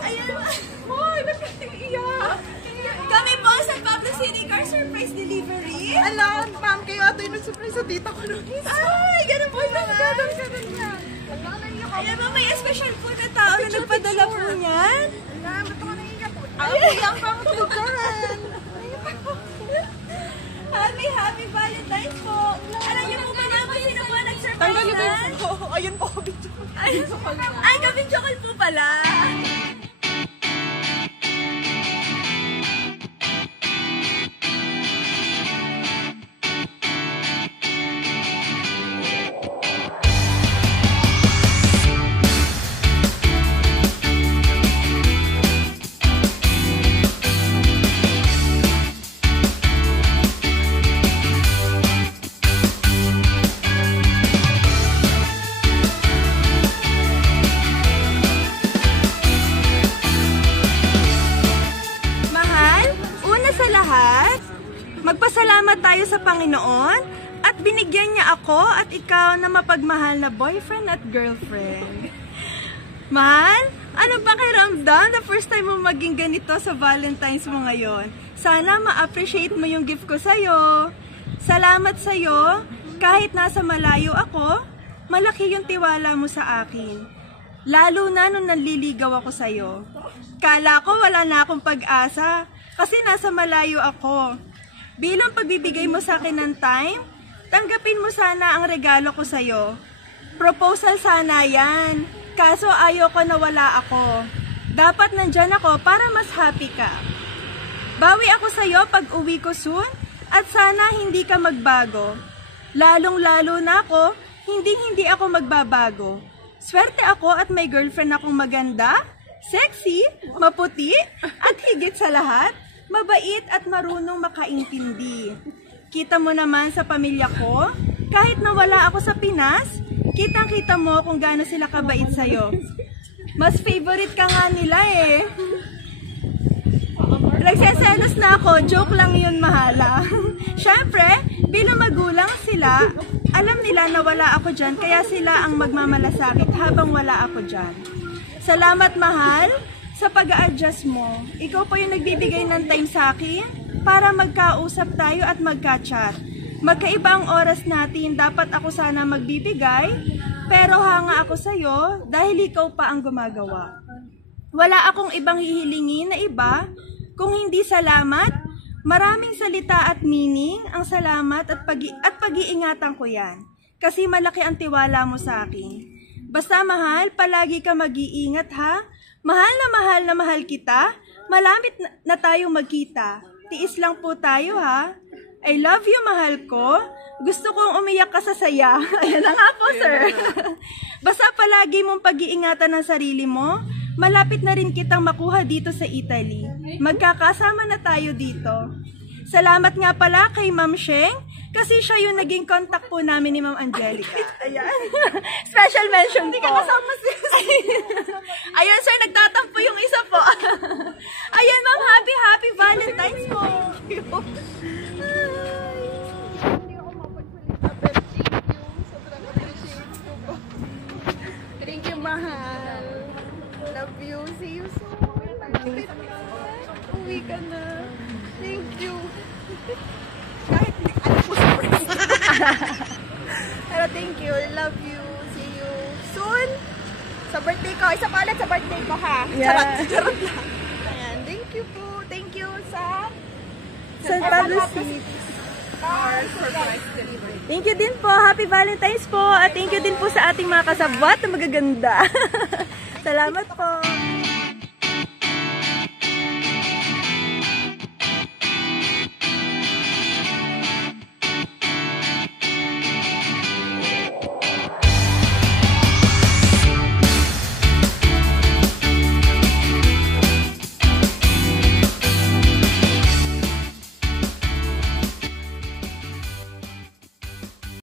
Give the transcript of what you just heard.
Ayan. Hoy, bakit iiyak? Kami po sa Pablo City Car Surprise Delivery. Alam, ma'am, kayo ito yung nag-surprise sa tita ko nung isa. Ay, ganun po naman. Ayan po, may special po na tao na nagpadala po niyan. Alam, ba't ako naiiyak? Iyak pa ako tuturan. Happy Valentine's po. Alam niyo po ba naman sino po nag-surprise Tanggalin ko na? yung phone ko. Ayun po, video. Ay, kabidyo ko po pala. Magpasalamat tayo sa Panginoon at binigyan niya ako at ikaw na mapagmahal na boyfriend at girlfriend. Mahal, ano ba pakiramdam na first time mo maging ganito sa Valentine's mo ngayon? Sana ma-appreciate mo yung gift ko sa'yo. Salamat sa'yo. Kahit nasa malayo ako, malaki yung tiwala mo sa akin. Lalo na nung nanliligaw ako sa'yo. Kala ko wala na akong pag-asa kasi nasa malayo ako. Bilang pagbibigay mo sa akin ng time, tanggapin mo sana ang regalo ko sa'yo. Proposal sana yan. Kaso ayoko na wala ako. Dapat nandyan ako para mas happy ka. Bawi ako sa'yo pag uwi ko soon at sana hindi ka magbago. Lalong-lalo na ako, hindi ako magbabago. Swerte ako at may girlfriend akong maganda, sexy, maputi, at higit sa lahat, mabait at marunong makaintindi. Kita mo naman sa pamilya ko, kahit nawala ako sa Pinas, kitang-kita mo kung gaano sila kabait sa'yo. Mas favorite ka nga nila eh. Nagseselos na ako, joke lang yun, mahala. Siyempre, bilang magulang sila, alam nila na wala ako dyan, kaya sila ang magmamalasakit habang wala ako dyan. Salamat, mahal, sa pag-a-adjust mo. Ikaw pa yung nagbibigay ng time sa akin para magkausap tayo at magka-chat. Magkaiba ang oras natin, dapat ako sana magbibigay, pero hanga ako sa'yo dahil ikaw pa ang gumagawa. Wala akong ibang hihilingin na iba, kung hindi salamat. Maraming salita at meaning ang salamat at pag-iingatan ko yan. Kasi malaki ang tiwala mo sa akin. Basta mahal, palagi ka mag-iingat ha. Mahal na mahal kita. Malamit na tayo magkita. Tiis lang po tayo ha. I love you, mahal ko. Gusto kong umiyak ka sa saya. Ayan na nga po, sir. Basta palagi mong pag-iingatan ng sarili mo. Malapit na rin kitang makuha dito sa Italy. Magkakasama na tayo dito. Salamat nga pala kay Ma'am Sheng kasi siya yung naging contact po namin ni Ma'am Angelica. Ayan. Special mention po. Hindi ka kasama sis. Ayun sir, nagtatampo yung isa po. Ayan ma'am, happy Valentine's po. Thank you, mahal. Love you. See you soon. Malapit na. Uwi ka na. Thank you. Kahit hindi alam ko surprise. Pero thank you. Love you. See you soon. Sa birthday ko. Isa pa ulit sa birthday ko ha. Yeah. Charot lang. Ayan. Thank you po. Thank you sa San Pablo City. Thank you din po. Happy Valentine's po. At thank you din po sa ating mga kasabwat na magaganda. Salamat po.